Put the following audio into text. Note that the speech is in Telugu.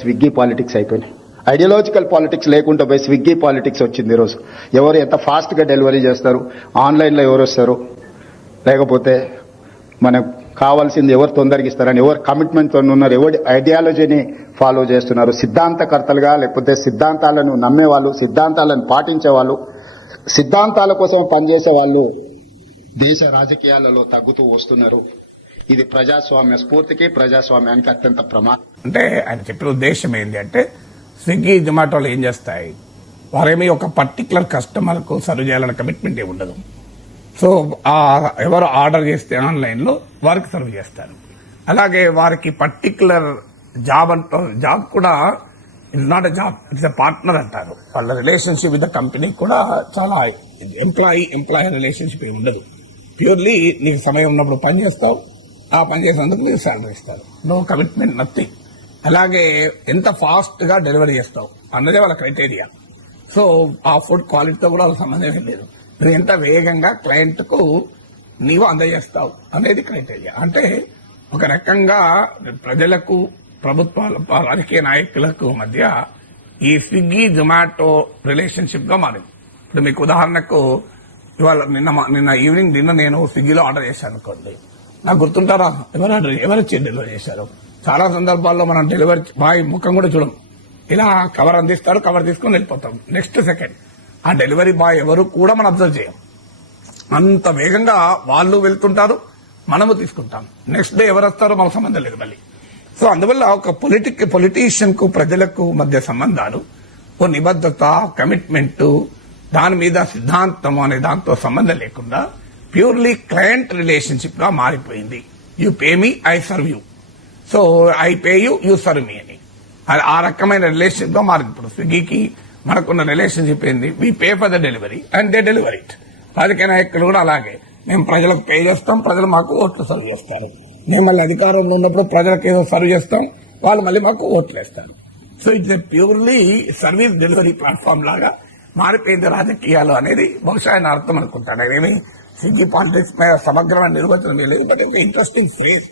స్విగ్గీ పాలిటిక్స్ అయిపోయినాయి. ఐడియాలజికల్ పాలిటిక్స్ లేకుండా పోయి స్విగ్గీ పాలిటిక్స్ వచ్చింది. ఈరోజు ఎవరు ఎంత ఫాస్ట్గా డెలివరీ చేస్తారు, ఆన్లైన్లో ఎవరు వస్తారు, లేకపోతే మనకు కావాల్సింది ఎవరు తొందరగా ఇస్తారని, ఎవరు కమిట్మెంట్తో ఉన్నారు, ఎవరి ఐడియాలజీని ఫాలో చేస్తున్నారు, సిద్ధాంతకర్తలుగా లేకపోతే సిద్ధాంతాలను నమ్మేవాళ్ళు, సిద్ధాంతాలను పాటించేవాళ్ళు, సిద్ధాంతాల కోసం పనిచేసే వాళ్ళు దేశ రాజకీయాలలో తగ్గుతూ వస్తున్నారు. ఇది ప్రజాస్వామ్య స్ఫూర్తికి, ప్రజాస్వామ్యానికి అత్యంత ప్రమాదం. అంటే ఆయన చెప్పిన ఉద్దేశం ఏంటి అంటే, స్విగ్గీ జొమాటోలు ఏం చేస్తాయి, వారేమీ ఒక పర్టికులర్ కస్టమర్ కు సర్వ్ చేయాలన్న కమిట్మెంట్ ఏ ఉండదు. సో ఎవరు ఆర్డర్ చేస్తే ఆన్లైన్ లో వారికి సర్వ్ చేస్తారు. అలాగే వారికి పర్టికులర్ జాబ్ అంటారు, జాబ్ కూడా it's not a job, it's a partner అంటారు. వాళ్ళ రిలేషన్షిప్ విత్ ద కంపెనీ కూడా చాలా ఎంప్లాయీ రిలేషన్షిప్ ఏమి ఉండదు. ప్యూర్లీ నీకు సమయం ఉన్నప్పుడు పని చేస్తావు, ఆ పని చేసినందుకు మీరు శాలరీ ఇస్తారు. No commitment, nothing. అలాగే ఎంత ఫాస్ట్ గా డెలివరీ చేస్తావు అన్నదే వాళ్ళ క్రైటీరియా. సో ఆ ఫుడ్ క్వాలిటీతో కూడా వాళ్ళకి సంబంధమే లేదు. నువ్వు ఎంత వేగంగా క్లయింట్ కు నీవు అందజేస్తావు అనేది క్రైటీరియా. అంటే ఒక రకంగా ప్రజలకు, ప్రభుత్వాల, రాజకీయ నాయకులకు మధ్య ఈ స్విగ్గీ జొమాటో రిలేషన్షిప్ గా మారింది. ఇప్పుడు మీకు ఉదాహరణకు ఇవాళ నిన్న ఈవినింగ్ డిన్నర్ నేను స్విగ్గీలో ఆర్డర్ చేశాను అనుకోండి, నాకు గుర్తుంటారా ఎవరు వచ్చి డెలివరీ చేశారు. చాలా సందర్భాల్లో మనం డెలివరీ బాయ్ ముఖం కూడా చూడం, ఇలా కవర్ అందిస్తారు, కవర్ తీసుకుని వెళ్ళిపోతాం. నెక్స్ట్ సెకండ్ ఆ డెలివరీ బాయ్ ఎవరు కూడా మనం అబ్జర్వ్ చేయం. అంత వేగంగా వాళ్ళు వెళ్తుంటారు, మనము తీసుకుంటాం. నెక్స్ట్ డే ఎవరు వస్తారో మనకు సంబంధం లేదు మళ్ళీ. సో అందువల్ల ఒక పొలిటీషియన్ కు ప్రజలకు మధ్య సంబంధాలు, ఓ నిబద్ధత, కమిట్మెంట్, దాని మీద సిద్ధాంతం అనే దాంతో సంబంధం లేకుండా ప్యూర్లీ క్లయింట్ రిలేషన్షిప్ గా మారిపోయింది. You pay me, I serve you. So I pay you, you serve me అని ఆ రకమైన రిలేషన్షిప్ గా మారింది. ఇప్పుడు స్విగ్గీకి మనకున్న రిలేషన్షిప్ ఏంది, we pay for the delivery and they delivery it. రాజకీయ నాయకులు కూడా అలాగే, మేము ప్రజలకు పే చేస్తాం, ప్రజలు మాకు ఓట్లు సర్వ్ చేస్తారు. మేము మళ్ళీ అధికారంలో ఉన్నప్పుడు ప్రజలకు ఏదో సర్వ్ చేస్తాం, వాళ్ళు మళ్ళీ మాకు ఓట్లు వేస్తారు. So it's a purely service delivery platform లాగా మారిపోయింది రాజకీయాలు అనేది బహుశా ఆయన అర్థం అనుకుంటాను. అదేమి స్విగ్గీ పాలిటిక్స్ సమగ్రమైన నిర్వచనం లేదు, బట్ ఇంట్రెస్టింగ్ ఫ్రేజ్.